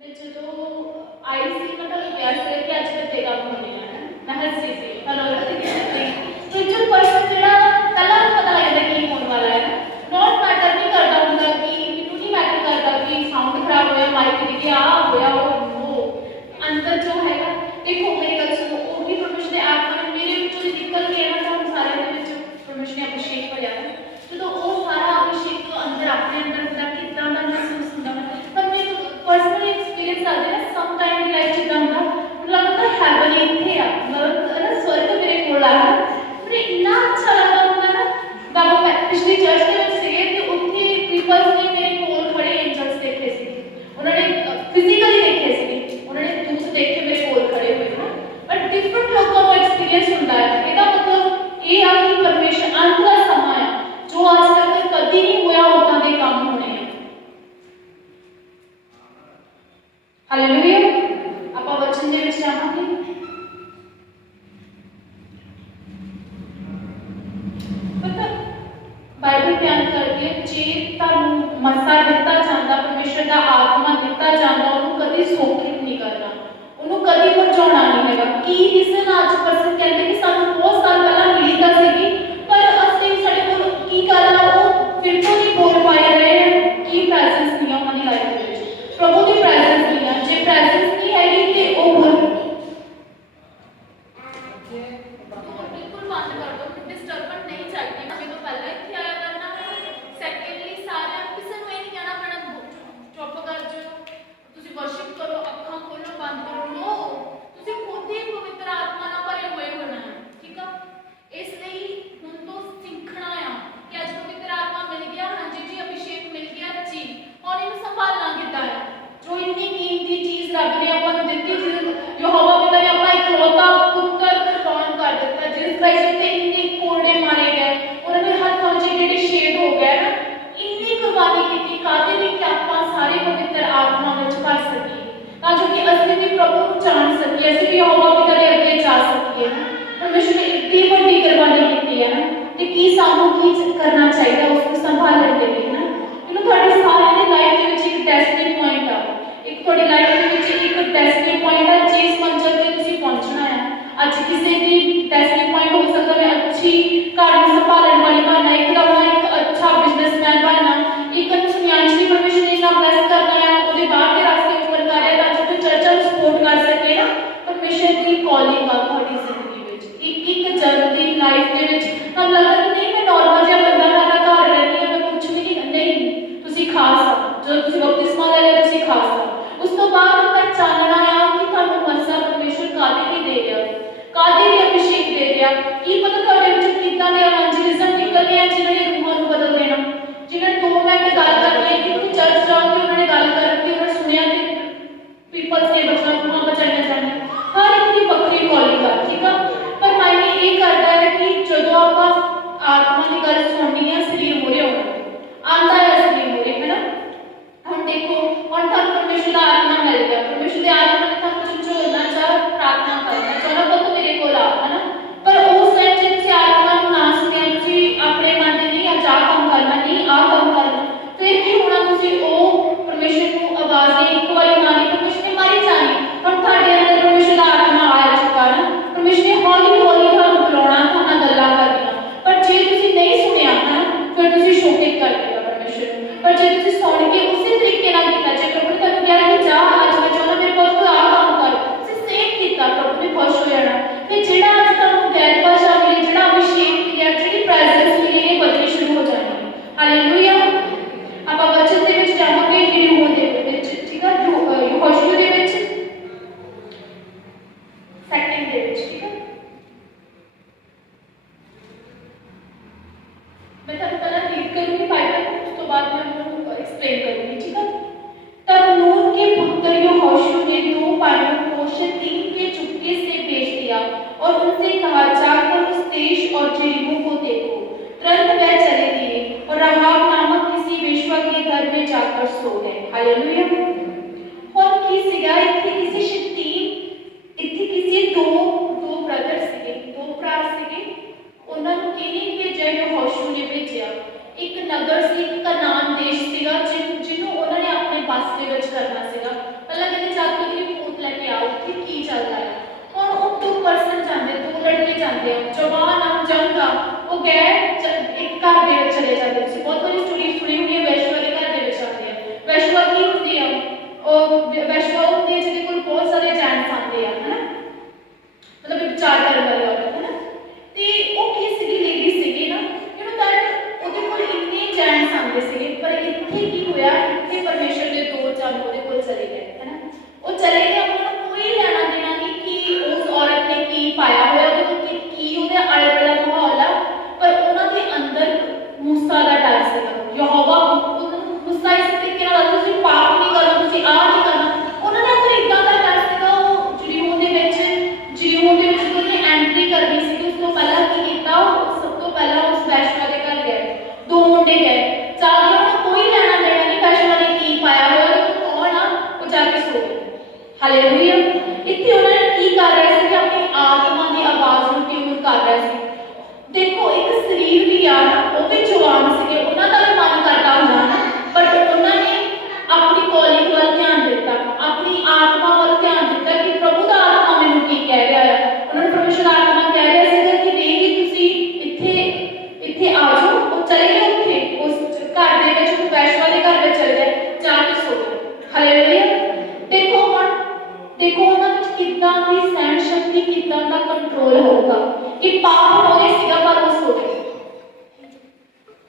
मैं जो आई सी मतलब ऐसे कि आज बच्चे काम होने हैं मैं हंसी सी हेलो तो जो पर्सन जेड़ा पहला पता लगता कि होने वाला है नॉट मैटर नहीं करता होता कि कितनी नहीं मैटर करता कि साउंड खराब होया माइक दी गया होया वो अंतर जो है देखो मेरी गल सुनो वो भी परमेश्वर ने आप ने मेरे विचों निकल के ना हम सारे दे विच परमेश्वर ने अभिषेक भरिया जो वो सारा अभिषेक तो अंदर अपने अंदर होता कितना दा महसूस होता पर मैं पर्सनली एक्सपीरियंस आते हैं सम टाइम की लाइफ जिदा होता मुझे लगता है हेवन इतने आ मतलब ना स्वर्ग मेरे कोल आया मुझे इतना अच्छा लगा होता ना बाबा मैं पिछली चर्च के ਵਿੱਚ ਸੀਗੇ ਤੇ ਉੱਥੇ ਪੀਪਲਸ ਨੇ ਮੇਰੇ ਕੋਲ ਖੜੇ ਐਂਜਲਸ ਦੇਖੇ ਸੀ ਉਹਨਾਂ ਨੇ ਫਿਜ਼ੀਕਲੀ ਦੇਖੇ ਸੀ ਉਹਨਾਂ ਨੇ ਦੂਤ ਦੇਖ ਕੇ ਮੇਰੇ ਕੋਲ ਖੜੇ ਹੋਏ ਨਾ ਬਟ ਡਿਫਰੈਂਟ ਲੋਕਾਂ ਦਾ ਐਕਸਪੀਰੀਅੰਸ ਹੁੰਦਾ ਹੈ ਇਹਦਾ ਮਤਲਬ ਇਹ ਆ ਕਿ ਪਰਮੇਸ਼ਰ ਅੰਤ ਦਾ ਸਮਾਂ ਆ ਜੋ ਅੱਜ ਤੱਕ ਕਦੀ ਨਹੀਂ ਹੋਇਆ ਉਦਾਂ ਦੇ ਕੰਮ ਹੋਣੇ ਆ हालेलुया ਆਪਾਂ ਵਚਨ ਦੇ ਵਿੱਚ ਜਾਵਾਂਗੇ ਪਤਾ ਬਾਈਬਲ ਬਿਆਨ ਕਰਦੀ ਹੈ ਜੇ ਤੁਹਾਨੂੰ ਮਸਾ ਦਿੱਤਾ ਜਾਂਦਾ ਪਰਮੇਸ਼ਰ ਦਾ ਆਤਮਾ ਦਿੱਤਾ ਜਾਂਦਾ ਉਹਨੂੰ ਕਦੀ ਸੋਖਿਤ ਨਹੀਂ ਕਰਨਾ ਉਹਨੂੰ ਕਦੀ ਪਹੁੰਚਾਉਣਾ ਨਹੀਂ ਹੈਗਾ ਕੀ ਰੀਜ਼ਨ ਅੱਜ ਪਰਸਨ ਕਹਿੰਦੇ ਕਿ ਸਾਨੂੰ ਬਹੁਤ ਸਾਲ ਪਹਿਲਾਂ ਮਿਲੀ ਤਾਂ ਸੀਗੀ ਪਰ ਅਸੀਂ ਸਾਡੇ ਕੋਲ ਕੀ ਕਰਨਾ ਉਹ ਫਿਰ ਤੋਂ ਨਹੀਂ ਬੋਲ ਪਾਏ ਰਹੇ ਕੀ ਪ੍ਰੈਜ਼ੈਂਸ ਨਹੀਂ ਆ ਉਹਨਾਂ ਦੀ ਲਾਈਫ ਦੇ ਵਿੱਚ ਪ੍ਰਭੂ ਦੀ ਪ੍ਰੈਜ਼ੈਂਸ ਨਹੀਂ ਆ ਜੇ ਪ੍ਰੈਜ਼ੈਂਸ नहीं है कि वो बिल्कुल बंद कर दो डिस्टर्बेंस नहीं चाहिए अभी तो पहले इतने आया करना सेकेंडली सारे किसी को ये नहीं कहना पड़ना चुप कर जाओ तुसी वर्शिप करो अखां खोलो बंद करो नो तुसी खुद ही पवित्र आत्मा ਨਾਲ ਭਰੇ ਹੋਏ ਹੋਣਾ ਹੈ ਠੀਕ ਆ ਇਸ ਲਈ ਹੁਣ ਤੋਂ ਸਿੱਖਣਾ ਆ ਕਿ ਅੱਜ ਪਵਿੱਤਰ ਆਤਮਾ ਮਿਲ ਗਿਆ ਹਾਂਜੀ ਜੀ ਅਭਿਸ਼ੇਕ ਮਿਲ ਗਿਆ ਜੀ ਹੁਣ ਇਹਨੂੰ ਸੰਭਾਲਣਾ ਕਿੱਦਾਂ ਹੈ जो इतनी कीमती चीज रब ने अपन दी यहोवा पिता ने अपना इकलौता पुत्र कुर्बान कर दिता जिस वजह से इतने कोड़े मारे गए उन्होंने हाथों में जेडे शेड हो गए ना इतनी कुर्बानी की काते ने कि आप सारे पवित्र आत्मा में भर सकिए ताकि कि असली भी प्रभु को जान सकिए असली भी यहोवा पिता के अगे जा सकिए परमेश्वर ने इतनी बड़ी कुर्बानी की है ना ते की सानू की करना चाहिए उसको संभालने के लिए ना यू नो थोड़ी सारे ने लाइफ के विच एक डेस्टिनी पॉइंट आ एक थोड़ी लाइफ के विच एक डेस्टिनी पॉइंट है जिस मंजिल ते तुसी पहुंचना है आज किसी दी डेस्टिनी पॉइंट हो सकता है अच्छी घर में संभालने वाली बनना एक अच्छा बिजनेसमैन बनना एक फाइनेंशियली परमिशन इतना ब्लेस करना है ਉਹਦੇ ਬਾਹਰ ਦੇ ਰਾਸਤੇ ਉੱਪਰ ਕਰ ਰਿਹਾ ਤਾਂ ਜੋ ਚਰਚਾ ਨੂੰ ਸਪੋਰਟ ਕਰ ਸਕੇ ਨਾ ਪਰਮੇਸ਼ਰ ਦੀ ਕਾਲਿੰਗ ਆ ਤੁਹਾਡੀ ਜ਼ਿੰਦਗੀ ਵਿੱਚ ਇੱਕ ਜਨਮ ਦੀ ਲਾਈਫ ਦੇ ਵਿੱਚ ਤਾਂ ਲੱਗਦਾ ਨਹੀਂ ਮੈਂ ਨਾਰਮਲ ਜਿਹਾ ਬੰਦਾ ਖਾਣਾ ਘਰ ਰਹਿੰਦੀ ਹਾਂ ਮੈਂ ਕੁਝ ਵੀ ਨਹੀਂ ਤੁਸੀਂ ਖਾਸ ਹੋ ਜਦੋਂ ਤੁਸੀਂ ਬਪਤਿਸਮਾ ਲੈ ਲਿਆ ਤੁਸੀਂ ਖਾਸ ਹੋ ਉਸ ਤੋਂ ਬਾਅਦ ਮੈਂ ਚਾਨਣਾ ਆ ਕਿ ਤੁਹਾਨੂੰ ਮਸਾ ਪਰਮੇਸ਼ਰ ਕਾਦੇ ਵੀ ਦੇ ਰਿਹਾ ਕਾਦੇ ਵੀ ਅਭਿਸ਼ੇਕ ਦੇ ਰਿਹਾ ਕੀ ਪਤਾ ਤੁਹਾਡੇ ਵਿੱਚ ਕਿੱਦਾਂ ਦੇ ਇਵੈਂਜਲਿਜ਼ਮ ਨਿਕਲਨੇ ਆ ਜਿਨ੍ਹਾਂ ਨੇ ਰੂਹਾਂ ਨੂੰ ਬਦਲ ਦੇਣਾ ਜਿਨ੍ਹਾਂ ਨੇ 2 ਮਿੰਟ ਗੱਲ ਕਰਨੀ ਹੈ ਕਿ ਚਰਚ ਜਾਓ ਕਿ ਉਹਨਾਂ ਨੇ ਗੱਲ ਕਰਕੇ ਉਹਨਾਂ ਸੁਣਿਆ ਕਿ ਪੀਪਲਸ ਨੇ ਬਚਣਾ ਰੂਹਾਂ ਬਚਾਈਆਂ ਜਾਂਦੀਆਂ ਹਰ ਇੱਕ ਦੀ ਵੱਖਰੀ ਕਾਲਿੰਗ ਆ ਠੀਕ ਆ ਪਰ ਮਾਇਨੇ ਇਹ ਕਰਦਾ ਹੈ ਕਿ ਜਦੋਂ ਆਪਾਂ ਆਤਮਾ ਦੀ ਗੱਲ ਸੁਣਨੀ ਹੈ ਸਰੀਰ ਮੂਹਰੇ ਹੋਣਾ ਆਂਦਾ ਹੈ ਸਰੀਰ ਮੂਹਰੇ ਹੈ ਨਾ ਹੁਣ ਦੇਖੋ ਹੁਣ ਤੁਹਾਨੂੰ परमेश्वर का आत्मा मिल गया परमेश्वर के आत्मा ने ਤੁਹਾਨੂੰ ਝੋਲਣਾ ਚਾਹ ਪ੍ਰਾਰਥਨਾ ਕਰਨਾ ਚਾਹੋ ਪੁੱਤ ਮੇਰੇ ਕੋਲ ਆ ਹੈ ਨਾ ਪਰ ਉਸ ਟਾਈਮ ਜੇ ਤੁਸੀਂ ਆਤਮਾ ਨੂੰ ਨਾ ਸੁਣਿਆ ਤੁਸੀਂ ਆਪਣੇ ਮਨ ਦੇ ਨਹੀਂ ਅੱਜ ਆਹ ਕੰਮ ਕਰਨਾ ਨਹੀਂ ਆਹ ਕੰਮ ਕਰਨਾ ਫਿਰ ਕੀ ਹੋਣਾ ਤੁਸੀਂ ਉਹ परमेश्वर ਨੂੰ ਆਵਾਜ਼ ਦੇ ਇੱਕ ਵਾਰੀ ਮਾਰੀ परमेश्वर ਨੇ ਮਾਰੀ ਜਾਣੀ ਹੁਣ ਤੁਹਾਡੇ ਅੰਦਰ परमेश्वर ਦਾ ਆਤਮਾ ਆ ਚੁੱਕਾ ਨਾ परमेश्वर ਨੇ ਹੌਲੀ ਹੌਲੀ ਤੁਹਾਨੂੰ ਬੁਲਾਉਣਾ ਤੁਹਾਨੂੰ ਗੱਲਾਂ ਕਰਨੀਆਂ ਪਰ ਜੇ ਤੁਸੀਂ ਨਹੀਂ ਸੁਣਿਆ ਹੈ ਨਾ ਫਿਰ ਤੁਸੀਂ ਸ਼ੋਕਿਤ ਕਰ ਦੇਗਾ परमेश्वर ਨੂੰ पर जे तुसी सुन के उसी तरीके नाल कीता जे प्रभु ने तन्नू कहा कि जा आज मैं चाहना मेरे पास कोई आ काम कर तुसी सेम कीता प्रभु ने खुश हो जाना ते जेड़ा आज तन्नू गैर भाषा मिली जेड़ा अभिषेक मिलिया जेड़ी प्रेजेंस मिली ये बदलनी शुरू हो जानी हालेलुया आपा वचन दे विच जावांगे यहूदा दे विच ठीक है यहोशू दे विच सेकंड दे विच ठीक है मैं तन्नू पहला रीड करूंगी बाइबल उस तो बाद मैं एक्सप्लेन करूंगी ठीक है तब नून के पुत्र यहोशू ने 2 भाइयों को शतीम के चुपके से भेज दिया और उनसे कहा जाकर उस देश और यरीहो को देखो तुरंत वह चले दिए और राहाब नामक किसी वेश्या के घर में जाकर सो गए हालेलुया और की सिगा इतने किसी शतीम इतने किसी दो ब्रदर सिगे 2 भरा सिगे ਉਹਨਾਂ ਨੂੰ ਕਿਹਨੇ ਭੇਜਿਆ ਯਹੋਸ਼ੂ ਨੇ ਭੇਜਿਆ ਇੱਕ ਨਗਰ ਸੀ ਕਨਾਨ ਦੇਸ਼ ਸੀਗਾ ਜਿਹਨੂੰ ਉਹਨਾਂ ਨੇ ਆਪਣੇ ਪਾਸ ਦੇ ਵਿੱਚ करना सीगा। पहला कहते जाके की रिपोर्ट लेके आओ कि की चलता है। और वो 2% जाते, 2 लड़के जाते हैं, जवान आ जंग आ, वो गए एक घर दे विच चले जाते। तुसीं बहुत बारी स्टोरी सुनी होनी है, वैश्वा के घर दे विच आते हैं। वैश्वा की होती है, और वैश्वा होती है जिहदे कोल बहुत सारे जेंट्स आते हैं, है ना, मतलब विचार करने वाले औरत, है ना। ते वो की सीगी लेडी सीगी ना, यू नो दैट ओहदे कोल इतने जेंट्स आते सीगे, पर इत्थे की होया, इत्थे परमेश्वर दे 2 जन ओहदे कोल चले गए, है ना। वो चले गए, उन्होंने कोई लेना देना नहीं कि उस औरत ने की पाया होया, ओहदे कोल की ओहदे आले दुआले माहौल आ, पर उन्हां दे अंदर मूसा दा डर सीगा। यहोवा मूसा इस तरीके नाल तुसीं पाप नहीं करना, तुसीं आ नहीं करना, उन्होंने अंदर इदां दा डर सीगा। वो जरीहो दे विच उन्होंने एंट्री करनी सी, उस तो पहला की कीता, सब तो पहला उस वैश्वा के घर गए, 2 मुंडे गए, जाके उन्होंने कोई लेना देना नहीं वैश्वा ने की पाया होया, तो कौन आ, वो जाके सो गए। हालेलुया। इत्थे उन्होंने की कर रहे थे, अपनी आत्मा की आवाज को ट्यून कर रहे थे। देखो एक शरीर भी आ ना, वो भी जवान सीगे, उन्हों का भी मन करता होना ना, बट उन्होंने अपनी कॉलिंग वाल ध्यान दिता, अपनी आत्मा वाल ध्यान दिता कि प्रभु का आत्मा मैनूं की कह रहा है। उन्होंने परमेश्वर आत्मा कह रहा है कि नहीं कि तुसीं इत्थे आ जाओ। वो चले गए उत्थे उस घर दे विच, वैश्वा के घर में चले गए, जाके सो गए। हालेलुया। देखो उन्हां विच किदां दी सहन शक्ति, किदां दा कंट्रोल होगा कि पाप हो गए सीगा, पर वो सो गए।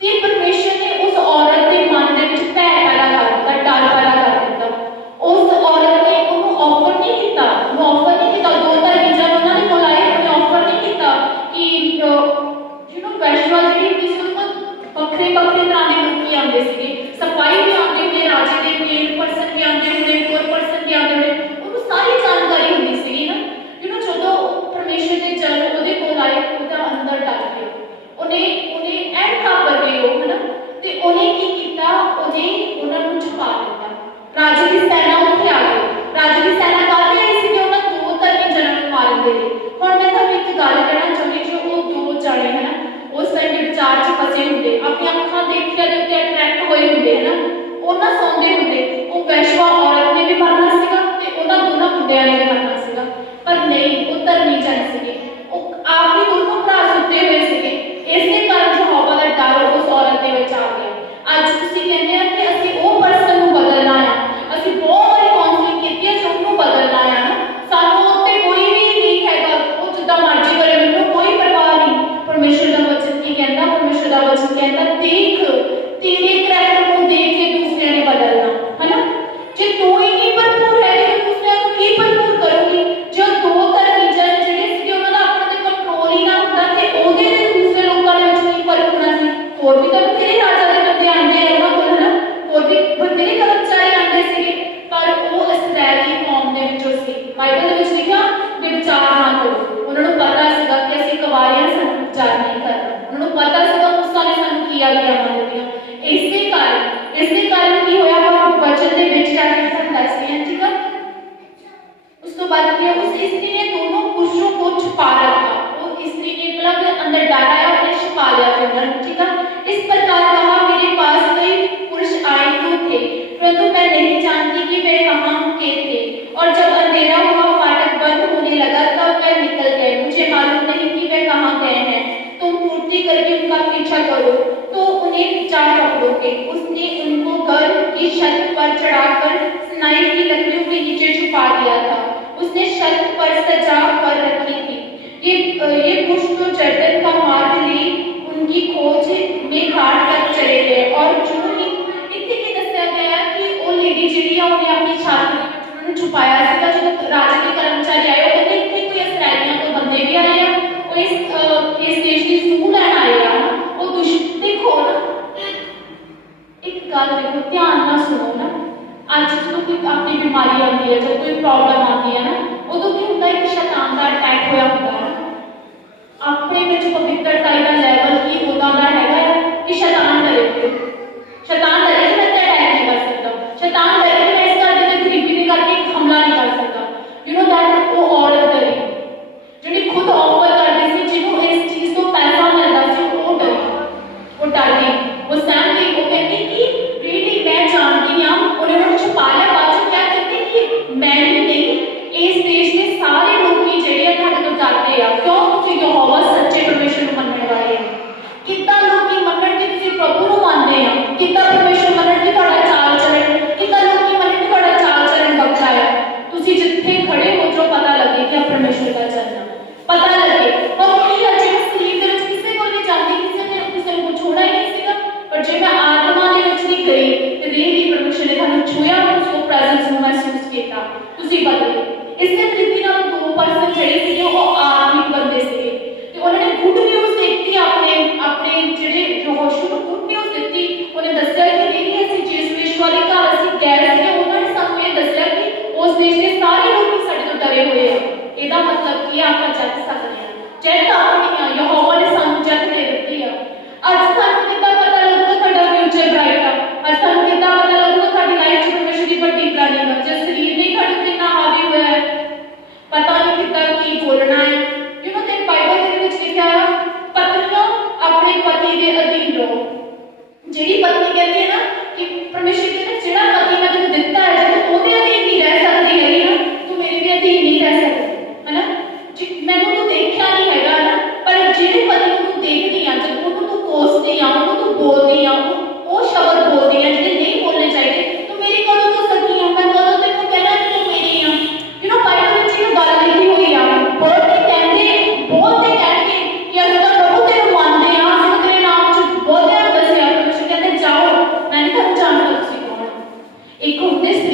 ते परमेश्वर ने उस औरत के मन दे विच भय पैदा कर दित्ता, डर पैदा कर दित्ता। उस औरत ने उन्होंने ऑफर नहीं किया, ऑफर नहीं किया, 2 धर्मी जन उन्होंने कोल आए, उन्होंने ऑफर नहीं किया कि यू नो वैश्वा जी किसी को बखरे तरह के लोग आते थे, सफाई भी आते हुए, राजे के मेन परसन भी आते हुए, होर परसन भी आते हुए, उन्होंने सारी जानकारी होती सी ना। यू नो जो परमेश्वर के जन वो कोल आए, उसका अंदर डर गए, उन्हें एंड काबर गए वो, है ना। तो उन्हें की किया, उन्होंने छुपा दिता। राजे की सेना उत्थे आ गई, राजे की सेना काहदे आई सी, उन्होंने 2 धर्मी जनों को मारन दे लई। हुण मैं तुहानूं एक गल कहना चाहुंदी, जो वो 2 जने है ना, उस टाइम के विचार च फसे हुंदे, अपनी अखां देखिया दे उत्ते अट्रैक्ट होए हुंदे, है ना, उन्हां सौंदे हुंदे, वो वैश्वा औरत ने भी मरना सीगा ते उन्हां दोनों मुंडियां ने भी मरना सीगा, पर नहीं, वो धर्मी जन सीगे, वो आप ही दोनों भरा सुते हुए सीगे। इसे कारण यहोवा दा डर उस औरत दे विच आ गया। अज तुसीं कहंदे आ कि असीं वो पर्सन नूं बदलना है, असीं बहुत बारी काउंसलिंग कीती है, उन्होंने बदलना है ना, सानूं उत्ते कोई भी नहीं हैगा, वो जिद्दां मर्जी करे, मैनूं कोई परवाह नहीं। परमेश्वर दा वचन की कहंदा, परमेश्वर दा वचन कहंदा, देख तेरे करैक्टर को देख के दूसरे ने बदलना, है ना। जे तू ही नहीं भरपूर है तो दूसरे को की भरपूर करोगी। जो 2 धर्मी जन जिहड़े सीगे उन्हां दा अपने ते कंट्रोल ही ना हुंदा ते ओहदे ते दूसरे लोकां दे विच की फर्क होना सी। होर भी तां बथेरे राजा दे बंदे आंदे आ उन्हां कोल, है ना, होर भी बथेरे कर्मचारी आंदे सीगे, पर वो इसराइल दी कौम दे विचों सी। बाइबल दे विच लिखिआ कि विचार ना करो। उन्हां नूं पता सीगा कि असीं कुवारे हां, सानूं विचार नहीं करना। उन्हां नूं पता सीगा मूसा ने सानूं की आज्ञावां दित्तियां। इसे कारण की होया, हम वचन दे विच जाके सानूं दसदे हां, ठीक है। उस तो बाद क्या, उस स्त्री ने दोनों पुरुषों को छुपा रखा। वो स्त्री ने मतलब अंदर डर आया और छुपा लिया फिर, ठीक है। इस प्रकार कहा, मेरे पास कई पुरुष आए तो थे, परंतु मैं नहीं जानती कि वे कहाँ के थे, और जब अंधेरा हुआ, फाटक बंद होने लगा, तब वे निकल गए। मुझे मालूम नहीं कि वे कहाँ गए हैं, तुम फुर्ती करके उनका पीछा करो तो उन्हें जान पकड़ोगे। उसने उनको घर की छत पर चढ़ाकर सनाई की लकड़ियों के नीचे छुपा दिया था। उसने छत पर सजा कर रखी थी। ये पुरुष तो जर्दन का मार्ग ले उनकी खोज में घाट तक चले गए, और जो इतने के दस्या गया कि वो लेडी जिहड़ी आ उन्हें अपनी छाती में उन्होंने छुपाया सीगा। जब राजा के कर्मचारी आए, वो कहते इतने कोई इसराइलियों को बंदे भी आए हैं, और इस देश की सूह लैन आए हैं, वो दुश्मन। देखो ना, एक गल देखो, ध्यान नाल सुनो ना। अज जो कोई अपनी बीमारी आती है, जब कोई प्रॉब्लम आती है ना, उदों की होंदा है कि शैतान का अटैक होया होंदा है। अपने विच पवित्रता दा लेवल की उदां दा हैगा कि शैतान डरे, शैतान डरे कि मैं अटैक नहीं कर सकता, शैतान डरे कि मैं इस घर दे गरीबी दे करके हमला नहीं कर सकता। यू नो दैट वो औरत डरी जिहड़ी खुद ऑफर करदी सी, जिन्हों इस चीज तो पैसा मिलदा सी, वो डरी, वो डर गई, वो सहम गई। वो कहती कि रियली मैं जानती हां, उन्होंने छुपा लिया, बाद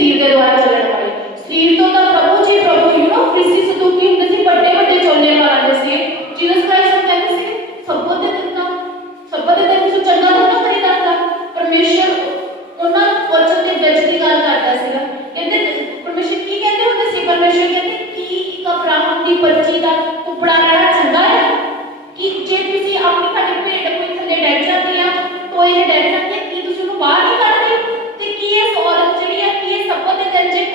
ਸਰੀਰ ਦੇ ਦੁਆਰਾ ਚੱਲਣ ਵਾਲੇ। ਸਰੀਰ ਤੋਂ ਤਾਂ ਪ੍ਰਭੂ ਜੀ ਪ੍ਰਭੂ ਫਰੀਸੀ ਸਦੂਕੀ ਹੁੰਦੇ ਸੀ, ਵੱਡੇ ਵੱਡੇ ਚੋਲੇ ਮਾਰਦੇ ਸੀ। ਜੀਸਸ ਕ੍ਰਾਈਸਟ ਨੂੰ ਕਹਿੰਦੇ ਸੀ ਸਬਤ ਦੇ ਦਿੱਤਾ, ਸਬਤ ਦੇ ਦਿਨ ਨੂੰ ਚੰਗਾ ਨਹੀਂ ਕਰੀ ਦੱਸਦਾ। ਪਰਮੇਸ਼ਰ ਉਹਨਾਂ ਵਚਨ ਦੇ ਵਿੱਚ ਦੀ ਗੱਲ ਕਰਦਾ ਸੀਗਾ। ਕਹਿੰਦੇ ਪਰਮੇਸ਼ਰ ਕੀ ਕਹਿੰਦੇ ਹੁੰਦੇ ਸੀ? ਪਰਮੇਸ਼ਰ ਕਹਿੰਦੇ ਕੀ ਇੱਕ ਅਬਰਾਹਮ ਦੀ ਬੱਚੀ ਦਾ ਟੁਕੜਾ ਰਹਿਣਾ ਚੰਗਾ ਹੈ? ਕਿ ਜੇ ਤੁਸੀਂ ਆਪਣੀ ਤੁਹਾਡੀ ਭੇਡ ਕੋਈ ਥੱਲੇ ਡੈਡ ਜਾਂਦੀ ਆ, ਕੋਈ ਡੈਡ ਜਾਂਦੀ ਹੈ, ਕੀ ਤੁਸੀਂ ਉਹਨੂੰ ਬਾਹਰ ਨਹੀਂ ਕੱਢਦੇ? ਤੇ ਕੀ ਇਹ ਔਰਤ ਜਿਹੜੀ ਹੈ ਕੀ ਇਹ ਸਬਤ ਦੇ ਦਿਨ ਜੇ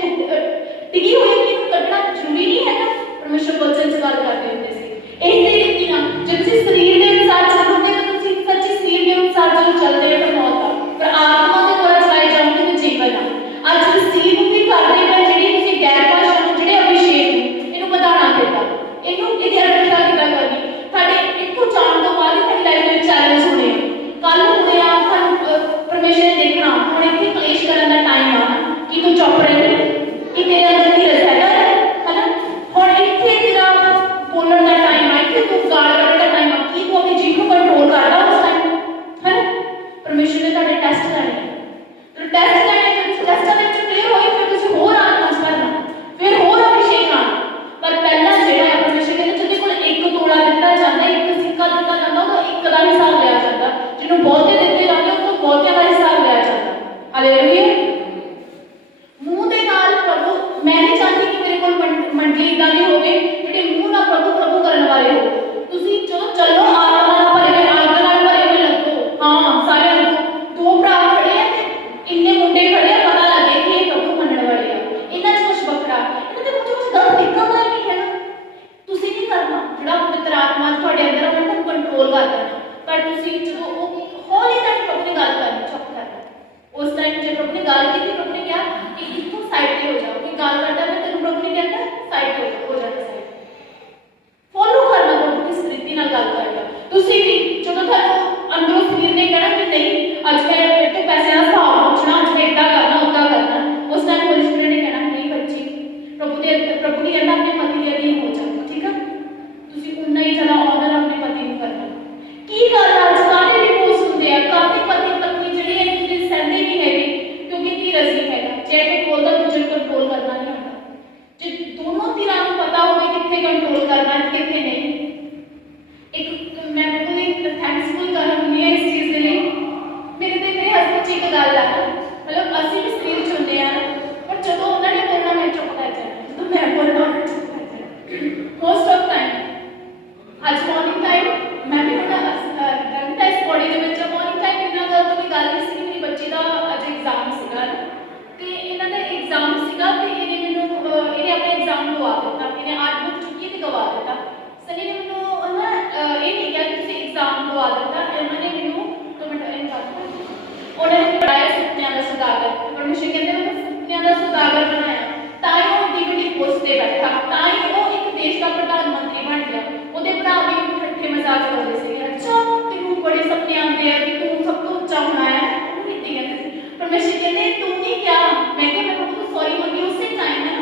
ਟਿਕੀ ਹੋਈ ਕਿ ਇਹਨੂੰ ਕੱਢਣਾ ਜ਼ਰੂਰੀ ਨਹੀਂ ਹੈਗਾ? ਪਰਮੇਸ਼ਰ ਵਚਨ 'ਚ ਗੱਲ ਕਰਦੇ ਹੁੰਦੇ ਸੀ। ਇਸੇ ਰੀਤੀ ਨਾਲ ਜੇ ਤੁਸੀਂ ਸਰੀਰ ਦੇ ਅਨੁਸਾਰ ਚੱਲੋਗੇ ਤਾਂ ਤੁਸੀਂ ਸੱਚੀ ਸਰੀਰ ਦੇ ਅਨੁਸਾਰ ਜਦੋਂ ਚੱਲਦੇ ਹੋ ਤਾਂ ਮੌਤ ਆ, ਪਰ ਆਤਮਾ ਦੇ ਦੁਆਰਾ ਚਲਾਏ ਜਾਓਗੇ ਤਾਂ ਜੀਵਨ ਆ। ਅੱਜ ਮਸੀਹ ਨੂੰ ਵੀ ਕਰਦੇ ਪਏ ਜਿਹੜੀ ਤੁਸੀਂ ਗੈਰ ਭਾਸ਼ਾ ਨੂੰ ਜਿਹੜੇ ਅਭਿਸ਼ੇਕ ਨੂੰ ਇਹਨੂੰ ਵਧਾਉਣਾ ਪੈਂਦਾ, ਇਹਨੂੰ ਇਹਦੀ ਅਰਥਤਾ ਕਿੱਦਾਂ ਕਰਨੀ। ਤੁਹਾਡੇ ਇੱਥੋਂ ਜਾਣ ਤੋਂ ਬਾਅਦ ਤੁਹਾਡੀ ਲਾਈਫ ਵਿੱਚ ਚੈਲੰਜ ਹੋਣੇ ਆ, ਕੱਲ ਹੋਣੇ ਆ, ਤੁਹਾਨੂੰ ਪਰਮੇਸ਼ਰ ਨੇ ਦੇਖਣਾ ਹੁਣ ਇੱਥੇ ਕਲੇਸ਼ ਕਰਨ ਦਾ ਟਾਈਮ ਆ ਕਿ ਤੂੰ ਚੁੱਪ ਰਹਿ, ਕਿ ਤੇਰੇ ਅੰਦਰ ਧੀਰਜ ਹੈਗਾ ਹਨਾ। ਹੁਣ ਇੱਥੇ ਤੇਰਾ ਬੋਲਣ ਦਾ ਟਾਈਮ ਆ, ਇੱਥੇ ਤੂੰ ਗਾਲ ਕੱਢਣ ਦਾ ਟਾਈਮ ਆ, ਕੀ ਤੂੰ ਆਪਣੀ ਜੀਭ ਨੂੰ ਕੰਟਰੋਲ ਕਰਦਾ ਉਸ ਟਾਈਮ ਹਨਾ। ਪਰਮੇਸ਼ਰ ਨੇ ਤੁਹਾਡੇ ਟੈਸਟ ਲੈਣੇ, ਤੇ ਟੈਸਟ ਲੈਣੇ ਟੈਸਟਾਂ ਦੇ ਵਿੱਚ ਕਲੀਅਰ ਹੋਈ ਫਿਰ ਤੁਸੀਂ ਹੋਰ ਆਤਮਾ ਚ ਕਰਨਾ, ਫਿਰ ਹੋਰ ਅਭਿਸ਼ੇਕ ਆਉਣਾ। ਪਰ ਪਹਿਲਾਂ ਜਿਹੜਾ ਹੈ ਪਰਮੇਸ਼ਰ ਕਹਿੰਦੇ ਜਿਹਦੇ ਕੋਲ ਇੱਕ ਤੋੜਾ ਦਿੱਤਾ ਜਾਂਦਾ, ਇੱਕ ਸਿੱਕਾ ਦਿੱਤਾ ਜਾਂਦਾ, ਉਹਦਾ ਇੱਕ ਦਾ ਹਿਸਾਬ ਲਿਆ ਜਾਂਦਾ। ਜਿਹਨੂੰ ਬਹੁਤੇ ਦਿੱਤੇ ਜਾਂਦੇ ਉਹ ਤੋਂ ਬਹੁਤਿਆਂ ਦਾ ਹਿਸਾਬ ਲਿਆ ਜਾਂਦਾ। ਹਾਲੇਲੂਇਆ। ਮੂੰਹ ਦੇ ਨਾਲ ਪ੍ਰਭੂ, ਮੈਂ ਨਹੀਂ ਚਾਹਦੀ ਕਿ ਮੇਰੇ ਕੋਲ ਮੰਡਲੀ ਇਦਾਂ ਦੀ ਹੋਵੇ ਜਿਹੜੇ ਮੂੰਹ ਨਾਲ ਪ੍ਰਭੂ ਪ੍ਰਭੂ ਕਰਨ ਵਾਲੇ ਹੋ। ਤੁਸੀਂ ਚਲੋ ਚੱਲੋ ਆਤਮਾ ਨਾਲ ਭਰੇ ਹੋਏ, ਅੱਗ ਨਾਲ ਭਰੇ ਹੋਏ ਲੱਗੋ। ਹਾਂ ਸਾਰੇ ਦੋ ਭਰਾ ਖੜੇ ਆ ਤੇ ਇੰਨੇ ਮੁੰਡੇ ਖੜੇ ਆ, ਪਤਾ ਲੱਗੇ ਕਿ ਇਹ ਪ੍ਰਭੂ ਮੰਨਣ ਵਾਲੇ ਆ। ਇਹਨਾਂ 'ਚ ਕੁਝ ਵੱਖਰਾ, ਇਹਨਾਂ ਦੇ ਕੁਝ ਗਲਤ ਨਿਕਲਦਾ ਹੀ ਨਹੀਂ ਹੈਗਾ। ਤੁਸੀਂ ਨਹੀਂ ਕਰਨਾ ਜਿਹੜਾ ਪਵਿੱਤਰ ਆਤਮਾ ਤੁਹਾਡੇ ਅੰਦਰ ਉਹਨਾਂ ਨੂੰ ਕੰਟਰੋਲ ਕਰ ਦੇਣਾ। ਪਰ ਤੁਸੀਂ ਜਦੋਂ ਉਹ ਹੌਲੀ ਨਾਲ ਪ੍ਰਭੂ ਨੇ ਗੱਲ ਕਰਨੀ, ਚੁੱਪ ਕਰਨਾ। ਉਸ ਟਾਈਮ ਜੇ ਪ੍ਰਭੂ ਨੇ ਗੱਲ ਕੀਤੀ, ਪ੍ਰਭੂ ਨੇ ਕਿਹਾ ਕਿ ਇੱਥੋਂ ਸਾਈਡ ਤੇ ਹੋ ਜਾਓ, ਕਿ ਗੱਲ ਕਰਦਾ ਮੈਂ ਤੈਨੂੰ ਪ੍ਰਭੂ ਨੇ ਕਹਿੰਦਾ ਸਾਈਡ ਤੇ ਹੋ ਜਾ ਸਾਈਡ। ਫੋਲੋ ਕਰਨਾ ਪ੍ਰਭੂ ਕਿਸ ਤਰੀਕੇ ਨਾਲ ਗੱਲ ਕਰੇਗਾ। ਤੁਸੀਂ ਵੀ ਜਦੋਂ ਤੁਹਾਨੂੰ ਅੰਦਰੋਂ ਸਰੀਰ ਨੇ ਕਹਿਣਾ ਕਿ ਨਹੀਂ ਅੱਜ ਮੈਂ ਤੋਂ ਪੈਸੇ ਦਾ ਹਿਸਾਬ ਪੁੱਛਣਾ, ਅੱਜ ਮੈਂ ਇੱਦਾਂ ਕਰਨਾ ਉੱਦਾਂ ਕਰਨਾ, ਉਸ ਟਾਈਮ ਹੋਲੀ ਸਪਿਰਿਟ ਨੇ ਕਹਿਣਾ ਨਹੀਂ ਬੱਚੀ, ਪ੍ਰਭੂ ਨੇ ਕਹਿੰਦਾ ਆਪਣੇ ਪਤੀ ਦੇ ਅਧੀਨ ਹੋ ਜਾ, ਠੀਕ ਆ। ਤੁਸੀਂ ਉਨਾ ਹੀ ਜ਼ਿਆਦਾ ਆਦਰ ਆਪਣੇ ਪਤੀ ਨੂੰ ਕਰਨਾ। ਕੀ ਕਰਨਾ ਅੱਜ ਕਾਹਦੇ ਵੀ ਪੋਸਟ ਹੁੰਦੇ ਆ, ਕਾਹਦੇ ਪਤੀ ਪਤਨੀ ਜਿਹੜੇ ਇੱਕ ਦੂਜੇ ਸਹਿੰਦੇ ਨਹੀਂ ਹੈਗੇ ਕਿਉਂਕਿ ਧੀਰਜ ਨਹੀਂ ਹੈਗਾ। ਜੇ ਕੋਈ ਬੋਲਦਾ ਦੂਜੇ ਨੂੰ ਕੰਟਰੋਲ ਕਰਨਾ ਨਹੀਂ ਆਉਂਦਾ। ਜੇ ਦੋਨੋਂ ਧਿਰਾਂ ਨੂੰ ਪਤਾ ਹੋਵੇ ਕਿੱਥੇ ਕੰਟਰੋਲ ਕਰਨਾ ਕਿੱਥੇ ਨਹੀਂ। ਇੱਕ ਮੈਂ ਬਿਲਕੁਲ ਹੀ ਥੈਂਕਫੁਲ ਕਰਨੀ ਹੈ ਇਸ ਚੀਜ਼ ਦੇ ਲਈ। ਮੇਰੇ ਹਸਬੰਦ 'ਚ ਇੱਕ ਗੱਲ ਆ, ਮਤਲਬ ਅਸੀਂ ਵੀ ਸਰੀਰ 'ਚ ਹੁੰਦੇ ਆ, ਪਰ ਜਦੋਂ ਉਹਨਾਂ ਨੇ ਬੋਲਣਾ ਮੈਂ ਚੁੱਪ ਕਰ ਜਾਣਾ, ਜਦੋਂ ਮੈਂ ਬੋਲਣਾ ਮੈਂ ਚੁੱਪ ਕਰ ਜਾਣਾ ਮੋਸਟ ਆਫ ਟਾਈਮ। ਅੱਜ ਮਾਰਨਿੰਗ ਟਾਈਮ ਮੈਂ ਵੀ ਥੋੜਾ ਗੰਦਾ ਇਸ ਬੋਡੀ ਦੇ ਵਿੱਚ ਮਾਰਨਿੰਗ ਟਾਈਮ ਇਹਨਾਂ ਦਾ ਕੋਈ ਗੱਲ ਨਹੀਂ ਸੀ। ਮੇਰੀ ਬੱਚੀ ਦਾ ਅੱਜ ਐਗਜ਼ਾਮ ਸੀਗਾ ਤੇ ਇਹਨਾਂ ਦਾ ਐਗਜ਼ਾਮ ਸੀਗਾ ਤੇ ਇਹਨੇ ਆਪਣੇ ਐਗਜ਼ਾਮ ਗਵਾ ਦਿੱਤਾ। ਇਹਨੇ ਆਰਟ ਬੁੱਕ ਚੁੱਕੀ ਤੇ ਗਵਾ ਦਿੱਤਾ। ਸਨੀ ਨੇ ਮੈਨੂੰ ਨਾ ਇਹ ਨਹੀਂ ਕਿਹਾ ਕਿ ਤੁਸੀਂ ਐਗਜ਼ਾਮ ਗਵਾ ਦਿੱਤਾ, ਉਹਨਾਂ ਨੇ ਮੈਨੂੰ ਉਹਨਾਂ ਨੇ ਪੜਾਇਆ ਸੁਪਨਿਆਂ ਦਾ ਸੁਦਾਗਰ। ਪਰਮੇਸ਼ਰ ਕਹਿੰਦੇ ਮੈਨੂੰ ਸੁਪਨਿਆਂ ਦਾ ਸੁਦਾਗਰ ਬਣਾਇਆ, ਤਾਂ ਹੀ ਉਹ ਵੱਡੀ ਵੱਡੀ ਪੋਸਟ ਤੇ ਬੈਠਾ, ਤਾਂ ਹੀ ਉਹ ਇੱਕ ਦੇਸ਼ ਦਾ ਪ੍ਰਧਾਨ ਮੰਤਰੀ ਬਣ ਗਿਆ। ਉਹਦੇ ਭਰਾ ਵੀ ਉਹਨੂੰ ਠੱਠੇ ਮਜ਼ਾਕ ਕਰਦੇ ਸੀ, ਅੱਛਾ ਤੈਨੂੰ ਬੜੇ ਸੁਪਨੇ ਆਉਂਦੇ ਆ ਕਿ ਤੂੰ ਸਭ ਤੋਂ ਉੱਚਾ ਹੋਣਾ ਹੈ। ਉਹਨੂੰ ਇੱਦਾਂ ਕਹਿੰਦੇ ਸੀ। ਪਰਮੇਸ਼ਰ ਕਹਿੰਦੇ ਤੂੰ ਨਹੀਂ ਕਿਹਾ, ਮੈਂ ਕਿਹਾ ਮੈਂ ਪ੍ਰਭੂ ਸੌਰੀ ਮੰਗੀ ਉਸੇ ਟਾਈਮ ਹੈ।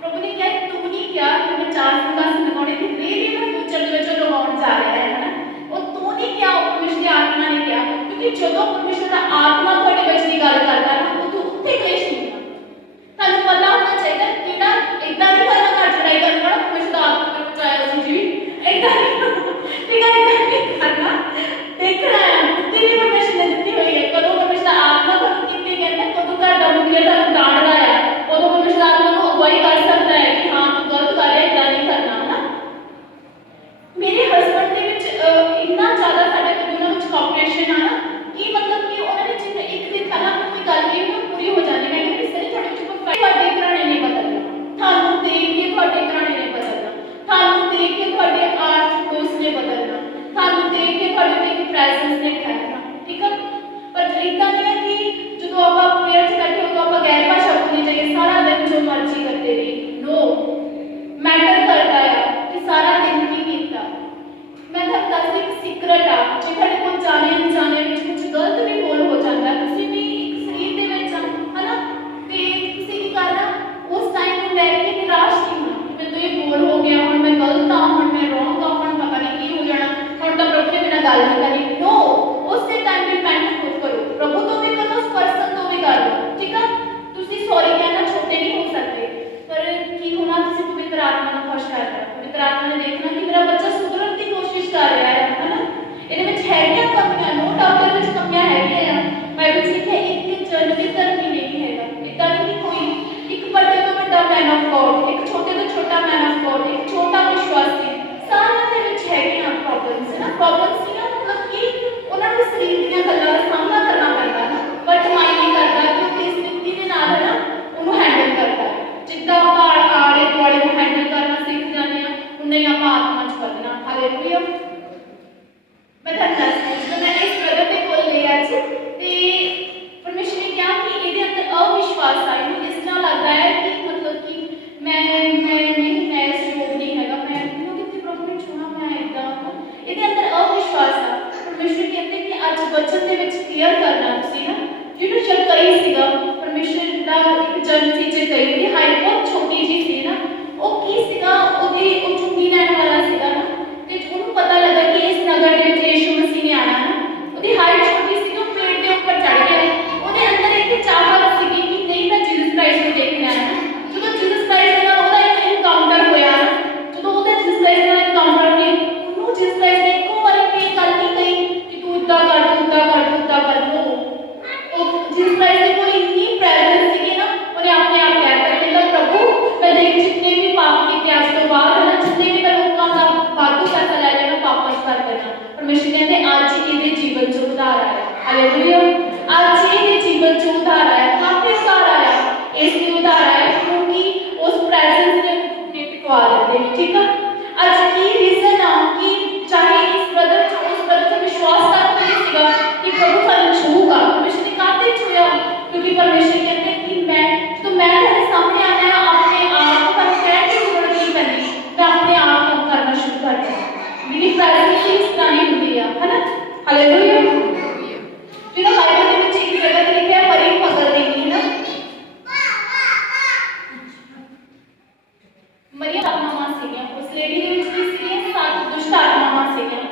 ਪ੍ਰਭੂ ਨੇ ਕਿਹਾ ਤੂੰ ਨਹੀਂ ਕਿਹਾ ਕਿ ਮੈਂ 4 ਸਿੰਘਾਸਨ ਲਗਾਉਣੇ ਤੇ ਮੇਰੇ ਮੈਂ ਫਿਊਚਰ ਦੇ ਵਿੱਚ ਲਗਾਉਣ ਜਾ ਰਿਹਾ ਹੈ। ਉਹ ਤੂੰ ਨਹੀਂ ਕਿਹਾ, ਉਹ ਪਰਮੇਸ਼ਰ ਦੀ ਆਤਮਾ ਨੇ ਕਿਹਾ। ਕਿਉਂਕਿ ਜਦੋਂ ਪਰਮੇਸ਼ਰ ਦਾ ਆਤਮਾ ਤੁਹਾਡੇ ਵਿੱਚ ਦੀ ਗੱਲ ਕਰਦਾ ਨਾ ਉਦੋਂ ਉੱਥੇ ਕਲੇਸ਼ ਨਹੀਂ ਹੁੰਦਾ। ਤੁਹਾਨੂੰ ਪਤਾ ਹੋਣਾ ਚਾਹੀਦਾ ਕਿਹੜਾ ਇੱਦਾਂ ਨਹੀਂ ਕਰਨਾ, ਘਰ ਚੜਾਈ ਕਰਨਾ ਪਰਮੇਸ਼ਰ ਦਾ ਆਤਮਾ ਦੇ ਵਿੱਚ ਆਇਆ ਸੀ ਜੀ ਇੱਦਾਂ ਨਹੀਂ ਠੀਕ ਹੈ, ਇੱਦਾਂ ਨਹੀਂ ਕਰਨਾ। ਦੇਖਣਾ ਹੈ ਬੁੱਧੀ ਵੀ ਪਰਮੇਸ਼ਰ ਨੇ ਦਿੱਤੀ ਹੋਈ ਹੈ। ਕਦੋਂ ਪਰਮੇਸ਼ਰ ਦਾ ਆਤਮਾ ਤੁਹਾਨੂੰ ਕਿਤੇ ਕਹਿੰਦਾ, ਕਦੋਂ ਘਰ ਦਾ ਮੁਖੀਆ ਤੁਹਾਨੂੰ ਡਾਂਟਦਾ ਹੈ, ਉਦੋਂ ਪਰਮੇਸ਼ਰ ਦਾ ਆਤਮਾ ਨੂੰ ਅਗਵਾਈ ਕਰ ਸਕਦਾ ਹੈ ਕਿ ਹਾਂ ਤੂੰ ਗਲਤ ਕਰ ਰਿਹਾ, ਇੱਦਾਂ ਨਹੀਂ ਕਰਨਾ ਹੈ ਨਾ। ਮੇਰੇ ਹਸਬੰਡ ਦੇ ਵਿੱਚ ਇੰਨਾ ਜ਼ਿਆਦਾ ਸਾਡੇ ਦੋਨਾਂ ਵਿੱਚ ਕੋਆਪਰੇਸ਼ਨ ਆ ਨਾ ਕਿ ਮਤਲਬ ਕਿ ਉਹਨਾਂ ਨੇ ਜਿੰਨੇ ਇੱਕ ਦਿਨ ਪਹਿਲਾਂ ਕੋਈ ਗੱਲ ਕਹੀ ਉਹ ਪੂਰੀ ਹੋ ਜਾਂਦੀ। ਮੈਂ ਕਹਿੰਦੀ ਸਰ ਤੁਹਾਡੇ ਵਿੱਚ ਕੋਈ ਤੁਹਾਡੇ ਘਰਾਣੇ ਨੇ ਬਦਲਣਾ, ਤੁਹਾਨੂੰ ਦੇਖ ਕੇ ਤੁਹਾਡੇ ਘਰਾਣੇ ਨੇ ਬਦਲਣਾ, ਤੁਹਾਨੂੰ ਦੇਖ ਕੇ ਤੁਹਾਡੇ ਆਰਥ ਦੋਸਤ ਨੇ ਬਦਲਣਾ, ਤੁਹਾਨੂੰ ਦੇਖ ਕੇ ਤੁਹਾਡੇ ਤੇ ਇੱਕ ਪ੍ਰੈਜ਼ੈਂਸ ਨੇ ਠਹਿਰਨਾ, ਠੀਕ ਹੈ। ਪਰ ਇੱਦਾਂ ਨਹੀਂ ਹੈ ਕਿ ਜਦੋਂ ਆਪਾਂ ਪ੍ਰੇਅਰ 'ਚ ਬੈਠੇ ਹੋ ਤਾਂ ਆਪਾਂ ਗੈਰ ਭਾਸ਼ਾ ਬੋਲਣੀ ਚਾਹੀਏ, ਸਾਰਾ ਦਿਨ ਜੋ ਮਰਜ਼ੀ ਕਰਦੇ ਰਹੀ। ਨੋ ਮੈਟਰ ਕਰਦਾ ਆ ਕਿ ਸਾਰਾ ਦਿਨ ਕੀ ਕੀਤਾ। ਮੈਂ ਤੁਹਾਨੂੰ ਦੱਸਦੀ ਇੱਕ ਸੀਕ੍ਰੇਟ ਆ, ਜੇ ਤੁਹਾਡੇ ਕੋਲ ਜਾਣੇ ਅਣਜਾਣੇ ਵਿੱਚ ਕੁਝ ਗਲਤ ਵੀ ਬੋਲ ਹੋ ਜਾਂਦਾ, ਤੁਸੀਂ ਵੀ ਇੱਕ ਸਰੀਰ ਦੇ ਵਿੱਚ ਹਨਾ, ਤੇ ਤੁਸੀਂ ਕੀ ਕਰਨਾ ਉਸ ਟਾਈਮ ਨੂੰ ਲੈ ਕੇ ਨਿਰਾਸ਼ ਨਹੀਂ ਹੋਣਾ। ਮੈਨੂੰ ਇਹ ਬੋਲ ਹੋ ਗਿਆ, ਹੁਣ ਮੈਂ ਗਲਤ ਹਾਂ, ਹੁਣ ਮੈਂ ਰੋਂਗ ਹਾਂ, ਹੁਣ ਪਤਾ ਨਹੀਂ ਕੀ ਹੋ ਜਾਣਾ, ਹੁਣ ਤਾਂ ਪ੍ਰਭੂ ਨੇ ਬਿਨਾਂ ਗੱਲ ਨਹੀਂ ਕਰਨੀ। ਨੋ ਉਸੇ ਟਾਈਮ ਰਿਪੈਂਟ ਖੁਦ ਕਰੋ, ਪ੍ਰਭੂ ਤੋਂ ਵੀ ਕਰੋ, ਉਸ ਪਰਸਨ ਤੋਂ ਵੀ ਕਰੋ, ਠੀਕ ਆ। ਤੁਸੀਂ ਸੌਰੀ ਕਹਿਣਾ नहीं आप आत्मा च बढ़ना। हालेलुया। मैं तुहानू दसदी जदों मैं इस ब्रदर दे कोल गई अज ते परमेश्वर ने कहा कि इहदे अंदर अविश्वास आ। इहनूं इस तरह लगदा है कि मतलब कि मैं इस योग नहीं हैगा, मैं इहनूं कित्थे प्रभु ने छूना, मैं इदां इहदे अंदर अविश्वास आ। परमेश्वर कहते कि अज वचन दे विच क्लीयर करना तुसीं ना जिहनूं चल कई सीगा परमेश्वर दा एक जन्म सी जे कई दी हाइट बहुत छोटी जी सी ना, ਉਹ ਕੀ ਸੀਗਾ ਉਹਦੀ ਉਹ ਚੁੰਗੀ ਲੈਣ ਵਾਲਾ ਸੀਗਾ ਨਾ ਤੇ ਉਹਨੂੰ ਪਤਾ ਲੱਗਾ ਕਿ ਇਸ ਨਗਰ ਦੇ ਵਿੱਚ ਯਿਸੂ ਮਸੀਹ ਨੇ ਆਣਾ ਨਾ। ਉਹਦੀ ਹਾਈਟ ਛੋਟੀ ਸੀ, ਉਹ ਪੇੜ ਦੇ ਉੱਪਰ ਚੜ ਗਿਆ। ਉਹਦੇ ਅੰਦਰ ਇੱਕ ਚਾਹਤ ਸੀਗੀ ਕਿ ਨਹੀਂ ਮੈਂ ਜੀਸਸ ਕ੍ਰਾਈਸਟ ਨੂੰ ਦੇਖਣਾ ਹੈ। ਜਦੋਂ ਜੀਸਸ ਕ੍ਰਾਈਸਟ ਨਾਲ ਉਹਦਾ ਇੱਕ ਇਨਕਾਊਂਟਰ ਹੋਇਆ, ਜਦੋਂ ਉਹਦਾ ਜੀਸਸ ਕ੍ਰਾਈਸਟ ਨਾਲ ਇਨਕਾਊਂਟਰ ਹੋਇਆ, ਉਹਨੂੰ ਜੀਸਸ ਕ੍ਰਾਈਸਟ ਨੇ ਇੱਕੋ ਵਾਰੀ ਇਹ ਗੱਲ ਨਹੀਂ ਕਹੀ ਕਿ ਤੂੰ ਇੱਦਾਂ ਕਰ, ਤੂੰ ਇੱਦਾਂ ਕਰ, ਤੂੰ ਇੱਦਾਂ ਕਰ। ਉਹ ਜੀਸਸ ਕ੍ਰਾਈਸਟ ਦੀ ਕੋਈ ਇੰਨੀ ਪ੍ਰੈਜ਼ੈਂਸ ਸੀਗੀ ਨਾ, ਉਹਨੇ ਆਪਣੇ ਆਪ ਕਹਿ ਦਿੱਤਾ ਕਿ ਪ੍ਰਭੂ मैं देख जितने भी पाप किए आज तो बाद है ना, जितने भी मैं लोगों का फालतू पैसा ले लेना वापस कर देना। परमेश्वर कहते आज ही जीवन च उधार आया। हालेलुया। आज ही जीवन च उधार आया। काफी उधार आया, इसलिए उधार आया क्योंकि उस प्रेजेंस ने टिकवा देते। ठीक है। आज की रीजन आ कि चाहे इस ब्रदर से विश्वास करते सीगा कि प्रभु सानू छूगा, परमेश्वर ने काफी छूया क्योंकि परमेश्वर कहते कि मैं तो मैं तेरे सामने आना है, अपने आप को कहने की जरूरत नहीं पैंदी, मैं अपने आप को करना शुरू कर दिया। मेरी प्रेजेंस इस तरह नहीं होती है ना। हालेलुया। जो बाइबल ਦੇ ਵਿੱਚ ਇੱਕ ਜਗ੍ਹਾ ਤੇ ਲਿਖਿਆ ਮਰੀ ਮਗਰ ਦੀ ਹੈ ਨਾ, ਮਰੀ ਆਤਮਾਵਾਂ ਸੀਗੀਆਂ ਉਸ ਲੇਡੀ ਦੇ ਵਿੱਚ ਕੀ ਸੀਗੀਆਂ, 7 ਦੁਸ਼ਟ ਆਤਮਾਵਾਂ ਸੀਗੀਆਂ।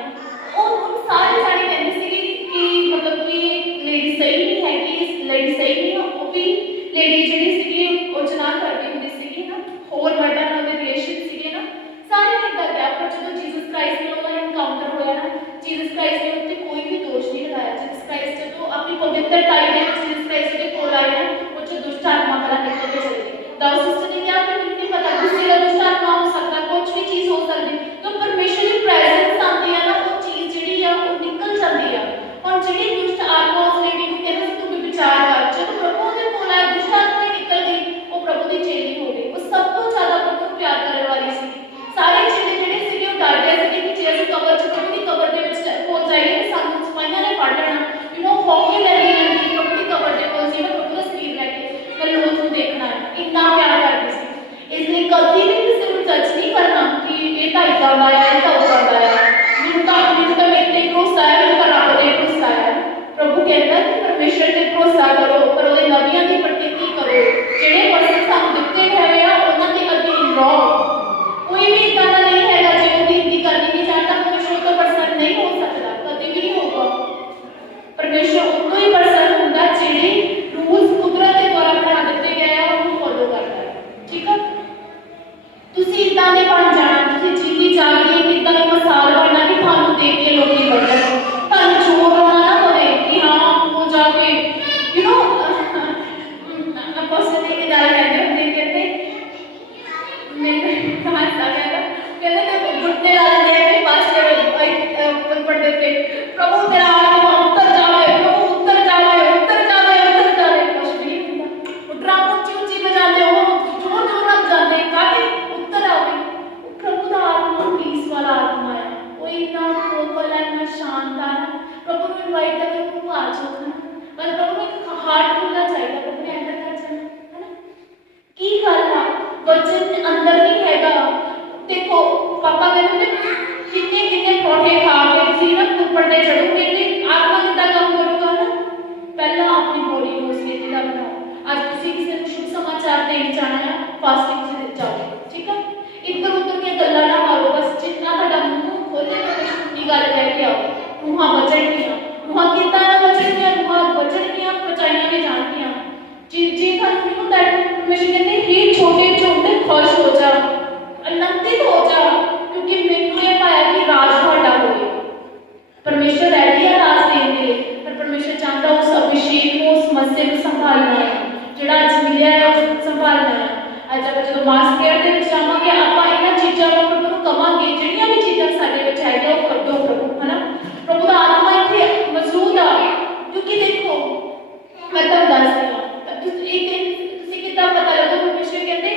ਉਹ ਸਾਰੇ ਜਾਣੇ ਕਹਿੰਦੇ ਸੀਗੇ ਕਿ ਮਤਲਬ ਕਿ ਲੇਡੀ ਸਹੀ ਨਹੀਂ ਹੈਗੀ, ਲੇਡੀ ਸਹੀ ਨਹੀਂ। ਉਹ ਵੀ ਲੇਡੀ ਜਿਹੜੀ ਸੀਗੀ ਉਹ ਜਨਾਹ ਕਰਦੀ ਹੁੰਦੀ ਸੀਗੀ ਨਾ, ਹੋਰ ਵੱਡਾ ਨਾਲ ਉਹਦੇ ਰਿਲੇਸ਼ਨ ਸੀਗੇ ਨਾ, ਸਾਰੇ ਨੇ ਕਰ ਗਿਆ। ਪਰ ਜਦੋਂ ਜੀਸਸ ਕ੍ਰਾਈਸਟ ਨਾਲ ਉਹਦਾ ਇਨਕਾਊਂਟਰ ਹੋਇਆ ਨਾ, ਜੀਸਸ ਕ੍ਰਾਈਸਟ ਨੇ ਉੱਤੇ ਕੋਈ ਵੀ ਦੋਸ਼ ਨਹੀਂ ਲਗਾਇਆ। ਜੀਸਸ ਕ੍ਰਾਈਸਟ ਜਦੋਂ ਆਪਣੀ ਪਵਿੱਤਰਤਾ ਦੇ ਵਿੱਚ ਜੀਸਸ ਕ੍ਰਾਈਸਟ ਦੇ ਕੋਲ ਆਏ ਨਾ, ਉਹ ਚ ਦੁਸ਼ਟ ਆਤਮਾ ਪਹਿਲਾਂ ਨਿਕਲ ਕੇ ਚਲੇ ਗਏ। ਦਾਊਦ ਸਿਸਟਰ ਨੇ ਕਿਹਾ ਕਿ ਮੈਨੂੰ ਨਹੀਂ ਪਤਾ ਕਿਸੇ ਦਾ ਦੁਸ਼ਟ ਆਤਮਾ ਹੋ ਸਕਦਾ, ਕੁਝ ਵੀ ਚੀਜ਼ ਹੋ ਸਕਦੀ। तो परमेश्वर की प्रेजेंस आती है ना, वो चीज जी वो निकल जाती है। और जी दुष्ट आत्मा उस लेडी को कहना तू भी विचार कर, जब प्रभु के कोल आया दुष्ट आत्मा निकल गई, वो प्रभु की चेली हो गई। वो सब तो ज्यादा प्रभु को प्यार करने वाली सी। सारे चेले जेडे सी वो डर गए थे कि जे असं कबर च प्रभु की कबर के विच पहुंच जाइए तो सानू सिपाहियां ने फड़ लेना, यू नो हॉके ले लेना प्रभु की कबर के कोल सी, प्रभु का शरीर लेके मैं लोग को देखना है। इतना प्यार करती सी, इसलिए कभी भी किसी को जज नहीं करना कि ये तो इदा आया, ये तो उदा आया। मैंने तो मेरे ते भरोसा है, मेरे पर रब ते भरोसा है। प्रभु कहता कि परमेश्वर ते भरोसा करो, पर ਉਹਦੇ ਨਬੀਆਂ ਦੀ ਪ੍ਰਤੀਤੀ ਕਰੋ ਜਿਹੜੇ ਪਰਸਨ ਸਾਨੂੰ ਦਿੱਤੇ ਹੋਏ ਆ ਉਹਨਾਂ ਦੇ ਅਧੀਨ ਰਹੋ। ਕੋਈ ਵੀ ਇਦਾਂ ਦਾ ਨਹੀਂ ਹੈਗਾ ਜੇ ਉਹ ਬੇਨਤੀ ਕਰਨੀ ਨਹੀਂ ਚਾਹਤਾ परमेश्वर ਤੋਂ ਪ੍ਰਸੰਨ ਨਹੀਂ ਹੋ ਸਕਦਾ, ਕਦੇ ਵੀ ਨਹੀਂ ਹੋਗਾ। परमेश्वर ਉਦੋਂ ਹੀ ਪ੍ਰਸੰਨ ਹੁੰਦਾ ਜਿਹੜੇ ਰੂਲਸ ਕੁਦਰਤ ਦੇ ਦੁਆਰਾ ਬਣਾ ਦਿੱਤੇ ਗਏ ਆ ਉਹਨੂੰ ਫੋਲੋ ਕਰਦਾ ਹੈ। ਠੀਕ ਹੈ। ਤੁਸੀਂ ਇਦਾਂ ਦੇ ਬਣ ਜਾਣਾ, ਤੁਸੀਂ ਜੀਵੀ ਜਾਗਦੀ ਕਿਦਾਂ ਦੀ ਮਿਸਾਲ ਬਣਨਾ ਕਿ ਤੁਹਾਨੂੰ ਦੇਖ ਕੇ ਲੋਕੀ ਬਦਲਣ, ਤੁਹਾਨੂੰ ਚੋਰ ਹੋਣਾ ਨਾ ਪਵੇ ਕਿ ਹਾਂ ਉਹ ਜਾ ਕੇ ਯੂ نو ਅਪੋਸਟਲ ਦੀ ਗੱਲ ਕਰਦੇ ਹੁੰਦੇ, ਕਹਿੰਦੇ ਮੈਨੂੰ ਸਮਝਦਾ ਕਹਿੰਦੇ ਤੇ ਗੁੱਟੇ ਲਾ ਲੈਂਦੇ ਆ ਵੀ ਪਾਸੇ ਪੜਦੇ ਤੇ ਪ੍ਰਭੂ ਤੇਰਾ ਆਤਮਾ ਉੱਤਰ ਜਾਵੇ, ਪ੍ਰਭੂ ਉੱਤਰ ਜਾਵੇ, ਉੱਤਰ ਜਾਵੇ, ਉੱਤਰ ਜਾਵੇ। ਕੁਛ ਵੀ ਨਹੀਂ ਹੁੰਦਾ। ਉਹ ਡਰਾਮ ਉੱਚੀ ਉੱਚੀ ਵਜਾਉਂਦੇ, ਉਹ ਜ਼ੋਰ ਜ਼ੋਰ ਨਾਲ ਵਜਾਉਂਦੇ ਕਾਹਦੇ ਉੱਤਰ ਆਵੇ। ਉਹ ਪ੍ਰਭੂ ਦਾ ਆਤਮਾ ਪੀਸ ਵਾਲਾ ਆਤਮਾ ਹੈ, ਉਹ ਇੰਨਾ ਕੋਮਲ ਹੈ, ਇੰਨਾ ਸ਼ਾਂਤ ਹੈ। ਪ੍ਰਭੂ ਨੂੰ ਇਨਵਾਈਟ ਕਰਕੇ ਪ੍ਰਭੂ ਆ ਜਾਓ ਨਾ, ਪਰ ਪ੍ਰਭੂ ਨੂੰ ਇੱਕ ਹਾਰਟ ਖੁੱਲ੍ਹਣਾ ਚਾਹੀਦਾ, ਪ੍ਰਭੂ ਨੇ ਅੰਦਰ ਕਰ ਜਾਣਾ ਹੈ ਨਾ। ਕੀ ਗੱਲ ਆ ਵਚਨ ਅੰਦਰ ਨਹੀਂ ਹੈਗਾ। ਦੇਖੋ ਪਾਪਾ ਕਹਿੰਦੇ ਕਿੰਨੇ ਕਿੰਨੇ ਪਰੌਂਠੇ ਖਾ ਕੇ ਤੁਸੀਂ ਨਾ ਉੱਪਰ ਤੇ ਚੜੋਗੇ ਤੇ ਆਤਮਾ ਕਿੱਦਾਂ ਕੰਮ ਕਰੂਗਾ ਨਾ। ਪਹਿਲਾਂ ਆਪਣੀ ਬੋਡੀ ਨੂੰ ਉਸ ਵੇਲੇ ਦਾ ਬਣਾਓ। ਅੱਜ ਤੁਸੀਂ ਕਿਸੇ ਨੂੰ ਸ਼ੁਭ ਸਮਾਚਾਰ ਦੇਣ ਜਾਣਾ ਹੈ, ਫਾਸਟਿੰਗ ਚ ਜਾਓ। ਠੀਕ ਹੈ। ਇੱਧਰ ਉੱਧਰ ਦੀਆਂ ਗੱਲਾਂ ਨਾ ਮਾਰੋ, ਬਸ ਜਿੰਨਾ ਤੁਹਾਡਾ ਮੂੰਹ ਖੋਲੇ ਤਾਂ ਗੱਲ ਲੈ ਕੇ ਆਓ। ਰੂਹਾਂ ਬਚਣਗੀਆਂ, ਰੂਹਾਂ ਕਿੱਦਾਂ ਨਾ ਬਚਣਗੀਆਂ, ਰੂਹਾਂ ਬਚਣਗੀਆਂ, ਪਚਾਈਆਂ ਵੀ ਜਾਣਗੀਆਂ। ਜੀ ਤੁਹਾਨੂੰ ਨਹੀਂ ਹੁੰਦਾ परमेश्वर कहते हे छोटे छोटे खुश हो जा, आनंदित हो जा, क्योंकि मैंने ये पाया कि राज ਤੁਹਾਡਾ ਹੋਵੇ। परमेश्वर रेडी है राज देने के लिए, पर परमेश्वर चाहता उस अभिषेक को, उस मस्से को संभालना है ਜਿਹੜਾ ਅੱਜ ਮਿਲਿਆ ਹੈ ਉਸ ਸੰਭਾਲਣਾ ਹੈ। ਅੱਜ ਆਪਾਂ ਜਦੋਂ ਮਾਸ ਕੇਅਰ ਦੇ ਵਿੱਚ ਆਵਾਂਗੇ ਆਪਾਂ ਇਹਨਾਂ ਚੀਜ਼ਾਂ ਨੂੰ ਪ੍ਰਭੂ ਨੂੰ ਕਵਾਂਗੇ ਜਿਹੜੀਆਂ ਵੀ ਚੀਜ਼ਾਂ ਸਾਡੇ ਵਿੱਚ ਹੈਗੀਆਂ ਉਹ ਕਰ ਦਿਓ ਪ੍ਰਭੂ, ਹੈ ਨਾ। ਪ੍ਰਭੂ ਦਾ ਆਤਮਾ ਇੱਥੇ ਮੌਜੂਦ ਆ। ਕਿਉਂਕਿ ਦੇਖੋ ਮੈਂ ਤੁਹਾਨੂੰ ਦੱਸਦੀ ਹਾਂ ਤੁਸੀਂ ਕਿੱਦਾਂ ਪਤਾ ਲੱਗੂ। परमेश्वर कहते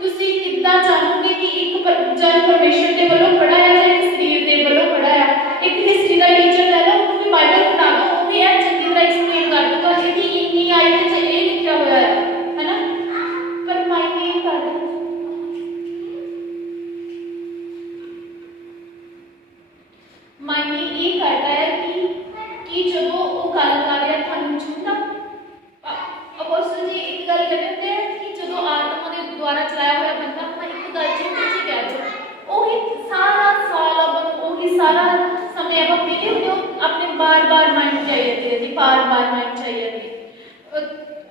ਤੁਸੀਂ ਕਿੱਦਾਂ ਜਾਣੋਗੇ ਕਿ ਇੱਕ जन परमेश्वर के वालों खड़ा है या एक शरीर के वालों खड़ा है। एक हिस्ट्री का टीचर ले लो, उन्होंने भी बाइबल पढ़ा दो, वो भी है चंगी तरह एक्सप्लेन कर दूंगा कि इन्नी आई तो ये लिखा हुआ है ना। पर मायने कर मायने ये करता है कि जो वो गल कर रहा थानू छूंदा। अपोस्टल जी एक गल कहते हैं कि जो आत्मा के द्वारा चलाया हुआ बंदा एक गल जी कह दो वही सारा साल अपन वही सारा समय आप पीते हो अपने बार बार माइंड चाहिए थे बार बार माइंड चाहिए थे।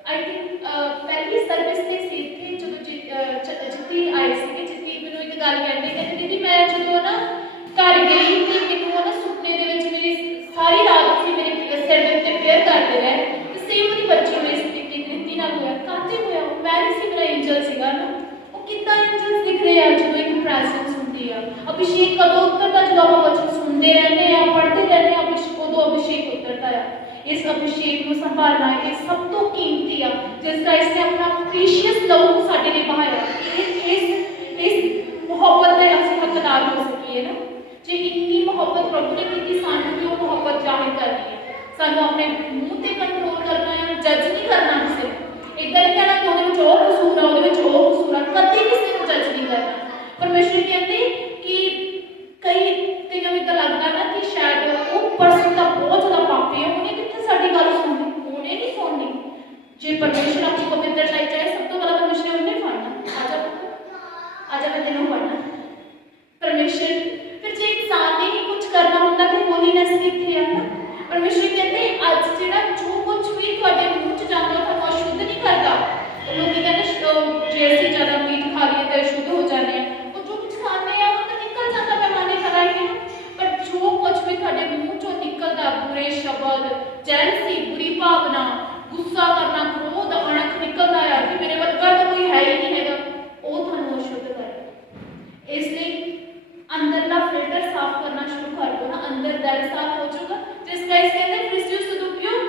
आई थिंक पहली सर्विस ते सी थे जो जितनी आए थे जितनी मैंने एक गल कहते दीदी मैं जो ना घर गई तो मैंने ना सुपने दे विच मेरी सारी रात सी मेरे सिर दे उत्ते प्रेयर करते रहे ते सेम मेरी बच्ची में इस रीति नाल होया काते होया मैं नहीं सी मेरा एंजल सीगा ना वो कितना एंजल्स दिख रहे हैं जो एक प्रेजेंस होती है। अभिषेक कदों उतरता जो आप वचन सुनते रहते हैं पढ़ते रहते हैं अभिषेक उदों अभिषेक उतरता है। इस अभिषेक को संभालना ये सब तो कीमती है जिसका इसने अपना प्रीशियस लहू साडे लिए बहाया। इस मोहब्बत में असली हकदार हो सकी है ना जे इतनी मोहब्बत प्रभु ने की सानू भी वो मोहब्बत जाहिर करनी है। सानू अपने मुंह ते कंट्रोल करना है जज नहीं करना किसी इधर नहीं कहना कि ਉਹਦੇ ਵਿੱਚ ਉਹ ਕਸੂਰ ਆ ਉਹਦੇ ਵਿੱਚ ਉਹ ਕਸੂਰ ਆ ਕਦੇ ਕਿਸੇ ਨੂੰ ਜੱਜ ਨਹੀਂ ਕਰਨਾ। परमेश्वर कहते कि कई कईयों में तो लगता ना कि शायद वो पर्सन का बहुत ज़्यादा पापी है उन्हें कितने साड़ी गल सुननी उन्हें नहीं सुननी। जे परमेश्वर आपको पवित्रता चाहे सब तो पहला परमेश्वर ने उन्हें पढ़ना आजा मैं तेनों पढ़ना परमेश्वर फिर जो इंसान ने ही कुछ करना होता तो होलीनेस कितनी है ना। परमेश्वर कहते आज जेड़ा जो कुछ भी थोड़े मुंह च जाता है वो शुद्ध नहीं करता। लोग कहते जे असं ज़्यादा मीट खा लिए तो शुद्ध हो जाने हैं वो जो कुछ खाने हैं वो तो निकल जाता पैमाने खराई है पर जो कुछ भी थोड़े मुंह चो निकलता बुरे शब्द जैलसी बुरी भावना गुस्सा करना क्रोध अणख निकलता है कि मेरे वर्गा तो कोई है ही नहीं है वो थानू अशुद्ध कर। इसलिए अंदरला फिल्टर साफ करना शुरू कर दो ना अंदर दिल साफ हो जाएगा जिसका इस कहते हैं क्रिस्टियस सदुपयोग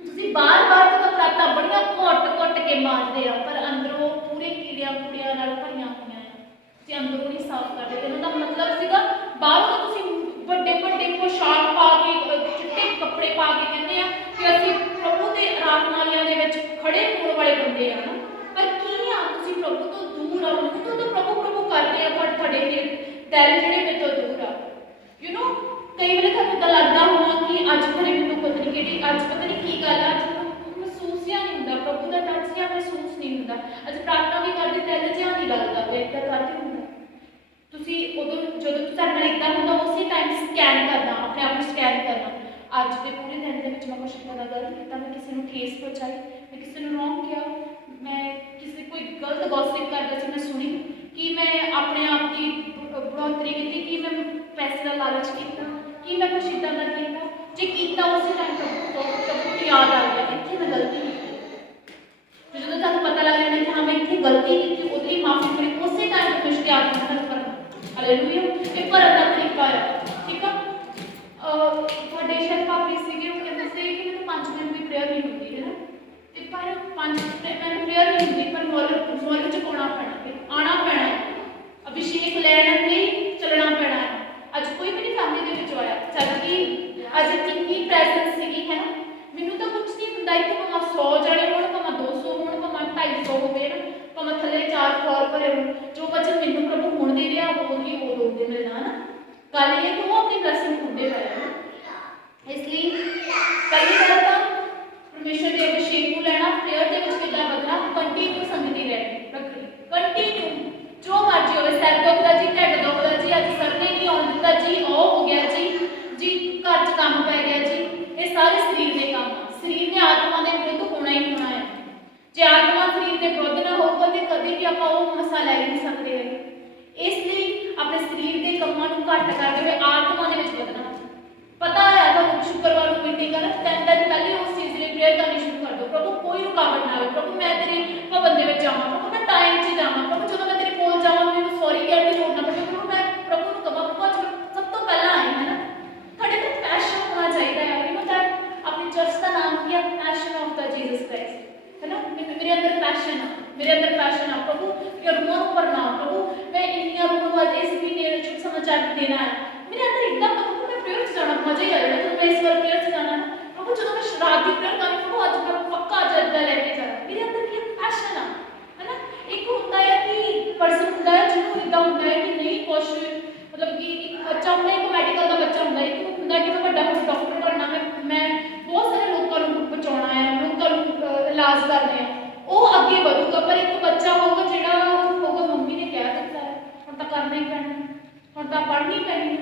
ਤੁਸੀਂ ਬਾਰ-ਬਾਰ तो प्रार्थना बड़ियां घुट-घुट के मारते हैं पर अंदरों पूरे कीड़ियां नाल भरियां होईयां हैं जे अंदरों नहीं साफ करते इन्हां दा मतलब सीगा बाहरों तो तुसीं ਵੱਡੇ पोशाक पा के चिट्टे कपड़े पा के कहते हैं कि ਅਸੀਂ प्रभु ਦੇ ਆਰਾਧਨਾਲयां ਦੇ ਵਿੱਚ खड़े होने वाले बंदे हैं ना पर की आ तुसीं प्रभु तो दूर आ मੂੰਹ ਤੋਂ तो प्रभु करते हैं पर ਤੁਹਾਡੇ दिल ਜਿਹੜੇ ਮੇਰੇ ਤੋਂ दूर आ यू नो कई बार ਤੁਹਾਨੂੰ ਤਾਂ ਲੱਗਦਾ ਹੋਣਾ कि ਅੱਜ ਖਰੇ ਮੈਨੂੰ ਪਤਾ ਨਹੀਂ ਕਿਹੜੀ ਅੱਜ ਪਤਾ ਨਹੀਂ ਕੀ ਗੱਲ ਆ ਅੱਜ महसूस या नहीं होता प्रभु का टच या महसूस नहीं होता। अज प्रार्थना भी करते दिल जिहा नहीं लगता तो इदा करके होंदा तुसीं उदों जदों तुहाडे नाल इदा होंदा उसी टाइम स्कैन करना अपने आप को स्कैन करना अज के पूरे दिन दे विच मैं कुछ इदा गलत कीता मैं किसी नूं ठेस पहुंचाई मैं किसी नूं रॉन्ग किया मैं किसी कोई गलत गॉसिप करदा सी मैं सुनी कि मैं अपने आप की बढ़ोतरी की कि मैं पैसे का लालच किया कि मैं कुछ इदा का किया जे कीता उसी टाइम प्रभु को याद आ गया इत्थे मैं गलती की जो तुहानूं पता लग जाना कि हाँ मैं इत्थे गलती की उधर ही माफी करी उसी टाइम परमेश्वर की आत्मा में करना हालेलुया ये भरन दा तरीका है ठीक है। तुहाडे शायद पापी सीगे वो कहते थे कि मैं 5 मिनट भी प्रेयर नहीं होती है ना ते पर 5 मिनट मैं प्रेयर नहीं होती पर मॉल च पाना पैना आना पैना अभिषेक लैण लई चलना पैना अज कोई भी नहीं फैमिली दे विच आया चल कि अज कितनी प्रेजेंस सीगी है ना मैनू तो कुछ नहीं होंदा इत्थे भावें 100 जने होण भावें 200 होण भावें 250 होवे ना भावें थले 4 फ्लोर भरे होण जो वचन मैनू प्रभु हुण दे रहा वो ही वो लोग दे मिलना ना गल ये कि वो अपनी ब्लेसिंग खुंदे पए हैं। इसलिए पहली गल तां परमेश्वर के अभिषेक को लैना प्रेयर दे विच किदां बदलना कंटीन्यू संगति रखनी कंटीन्यू जो मर्जी होवे सिर दुखदा जी ढिड दुखदा जी अज सर ने नहीं आउण दित्ता जी ओ हो गया जी घर च काम पै गया जी ये सारे शरीर के काम शरीर ने आत्मा के विरुद्ध होना ही होना है जे आत्मा शरीर के विरुद्ध ना होगा तो कभी भी आप वो मसा लै नहीं सकते हैं। इसलिए अपने शरीर के कामों को घट करते हुए आत्मा के बदलना पता है तो शुक्रवार को मीटिंग कर 10 दिन पहले उस चीज़ के लिए प्रेयर करनी शुरू कर दो प्रभु कोई रुकावट ना आए प्रभु मैं तेरे भवन के जावा प्रभु मैं टाइम से जावा प्रभु जो मैं तेरे कोल जावा मैं सॉरी कहने की लोड़ ना पड़े प्रभु मैं प्रभु को कहा प्रभु सब तो पहला आए है ना थोड़े तो पैशन होना चाहिए है यू नो दैट अपने चर्च का नाम किया passion of the Jesus Christ है ना मेरे अंदर पैशन है प्रभु ये रूहां पर ना प्रभु मैं इन्नियां स्टेप देना है मेरे अंदर एकदम मतलब मैं प्रेयर से जाना मजा ही आ जाना जब मैं इस बार प्रेयर से जाना ना प्रभु जो मैं रात की प्रेयर करनी प्रभु आज मैं पक्का आज इतना लेके जाना मेरे अंदर ये पैशन है ना एक होता है कि पर्सन होता है जिन्होंने इतना होता है कि नहीं कुछ मतलब कि एक बच्चा होता है एक मेडिकल का बच्चा होता है एक होता है कि मैं बड़ा डॉक्टर बनना मैं बहुत सारे लोगों को बचाना है लोगों का इलाज करना है वो आगे बढ़ूगा पर एक बच्चा होगा जिहड़ा होगा मम्मी ने कह दिता है हम तो करना ही पैना हम तो पढ़नी पैनी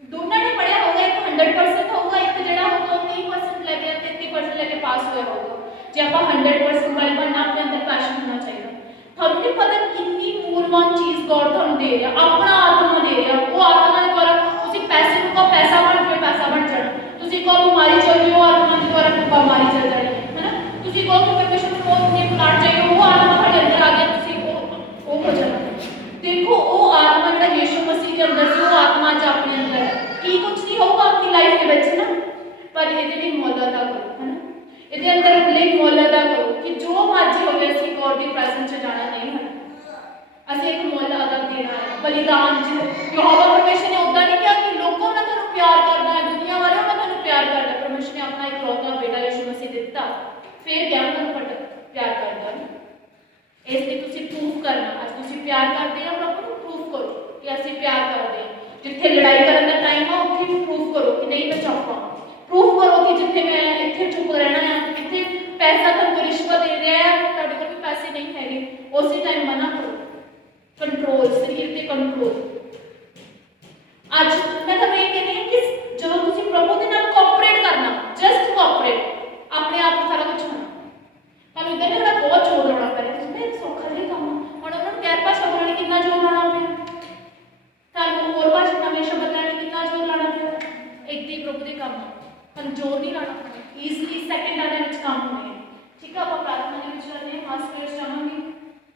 दोनों ने पढ़िया होगा एक 100% होगा एक जिहड़ा होगा 30% लेके 33% लेके पास होया होगा जे आप 100% वाले बनना अपने अंदर पैशन होना चाहिए थानू नहीं पता कितनी मूल्यवान चीज गॉड थानू दे रहा अपना आत्मा दे रहा वो आत्मा के द्वारा तुसी पैसे को पैसा बन के पैसा बन जाना तुसी को बीमारी चल रही हो आत्मा के द्वारा बीमारी चल जानी है ना तुसी को प्रोफेशन को अपने प्लाट चाहिए वो आत्मा ਤੁਹਾਡੇ अंदर आ गया तुसी वो हो जाना देखो वो आत्मा ਜਿਹੜਾ ਯीशु मसीह के अंदर ਸੀ वो आत्मा ज अपने अंदर है की कुछ नहीं होगा अपनी लाइफ के ਵਿੱਚ ना पर ਇਹਦੇ ਲਈ ਮੁੱਲ ਅਦਾ ਕਰੋ है ना ਇਹਦੇ ਅੰਦਰ ਲਈ ਮੁੱਲ ਅਦਾ ਕਰੋ ਕਿ ਜੋ ਮਰਜ਼ੀ ਹੋਵੇ ਅਸੀਂ ਗॉड ਦੀ ਪ੍ਰੈਜ਼ੈਂਸ 'ਚ ਜਾਣਾ ਨਹੀਂ ਹੈ ਅਸੀਂ ਇੱਕ ਮੁੱਲ ਅਦਾ ਦੇਣਾ ਹੈ ਬਲੀਦਾਨ ਜਿ ਯਹੋਵਾ ਪਰਮੇਸ਼ਰ ਨੇ ਉਦਾਂ ਨਹੀਂ ਕਿਹਾ ਕਿ ਲੋਕਾਂ ਨੇ ਤੁਹਾਨੂੰ ਪਿਆਰ ਕਰਨਾ ਹੈ ਦੁਨੀਆ ਵਾਲਿਆਂ ਨੇ ਤੁਹਾਨੂੰ ਪਿਆਰ ਕਰਨਾ ਹੈ ਪਰਮੇਸ਼ਰ ਨੇ ਆਪਣਾ ਇਕਲੌਤਾ ਬੇਟਾ ਯीशु मसीह ਦਿੱਤਾ ਫਿਰ ਕਿਹਾ ਤੁਹਾਨੂੰ ਪਿਆਰ ਕਰਦਾ ਹੈ ਇਸ ਲਈ ਤੁਸੀਂ ਪ੍ਰੂਫ ਕਰਨਾ ਅੱਜ ਤੁਸੀਂ ਪਿਆਰ ਕਰਦੇ ਹੋ ਪ੍ਰਭੂ ਨੂੰ ਪ੍ਰੂਫ ਕਰੋ ਕਿ ਅਸੀਂ ਪਿਆਰ ਕਰਦੇ ਹਾਂ ਜਿੱਥੇ ਲੜਾਈ ਕਰਨ ਦਾ ਟਾਈਮ ਆ ਉੱਥੇ ਵੀ ਪ੍ਰੂਫ ਕਰੋ ਕਿ ਨਹੀਂ ਮੈਂ ਚੁੱਪ ਹਾਂ ਪ੍ਰੂਫ ਕਰੋ ਕਿ ਜਿੱਥੇ ਮੈਂ ਇੱਥੇ ਚੁੱਪ ਰਹਿਣਾ ਹੈ ਇੱਥੇ ਪੈਸਾ ਤੁਹਾਨੂੰ ਰਿਸ਼ਵਤ ਦੇ ਰਿਹਾ ਹੈ ਤੁਹਾਡੇ ਕੋਲ ਵੀ ਪੈਸੇ ਨਹੀਂ ਹੈਗੇ ਉਸੇ ਟਾਈਮ ਮਨਾ ਕਰੋ ਕੰਟਰੋਲ ਸਰੀਰ ਤੇ ਕੰਟਰੋਲ ਅੱਜ ਮੈਂ ਤਾਂ ਇਹ ਕਹਿੰਦੀ ਹਾਂ ਕਿ ਜਦੋਂ ਤੁਸੀਂ ਪ੍ਰਭੂ ਦੇ ਨਾਲ ਕੋਆਪਰੇਟ ਕਰਨਾ ਜਸਟ ਕੋਆਪਰੇਟ ਆਪਣੇ ਆਪ ਨੂੰ ਸਾਰਾ ਕੁਝ ਹੋਣਾ ਤੁਹਾਨੂੰ ਇਦਾਂ ਨਹੀਂ ਹੋਣਾ ਬਹੁਤ ਜ਼ੋਰ ਲਾਉਣਾ ਪੈ ਰਿਹਾ ਤੁਸੀਂ ਸੌਖਾ ਜਿਹਾ ਕੰਮ ਹੁਣ ਉਹਨਾਂ ਨੂੰ ਗੈਰ ਭਾਸ਼ਾ ਬੋਲਣ ਲਈ ਕਿੰਨਾ ਜ਼ੋਰ ਲਾਉਣਾ ਪਿਆ ਤੁਹਾਨੂੰ ਹੋਰ ਭਾਸ਼ਾ ਨਵੇਂ ਸ਼ਬਦ ਲੈਣ ਲਈ ਕਿੰਨਾ ਜ਼ੋਰ ਲਾਉਣਾ ਪਿਆ ਇੱਕ ਦੀ ਪ੍ਰਭੂ ਦੇ ਕੰਮ ਤੁਹਾਨੂੰ ਜ਼ੋਰ ਨਹੀਂ ਲਾਉਣਾ ਈਜ਼ਲੀ ਸੈਕਿੰਡਾਂ ਦੇ ਵਿੱਚ ਕੰਮ ਹੋਣੇ ਠੀਕ ਆ ਆਪਾਂ ਪ੍ਰਾਰਥਨਾ ਦੇ ਵਿੱਚ ਕਰਨੇ ਹਾਂ ਮਾਸ ਵਿੱਚ ਜਾਵਾਂਗੇ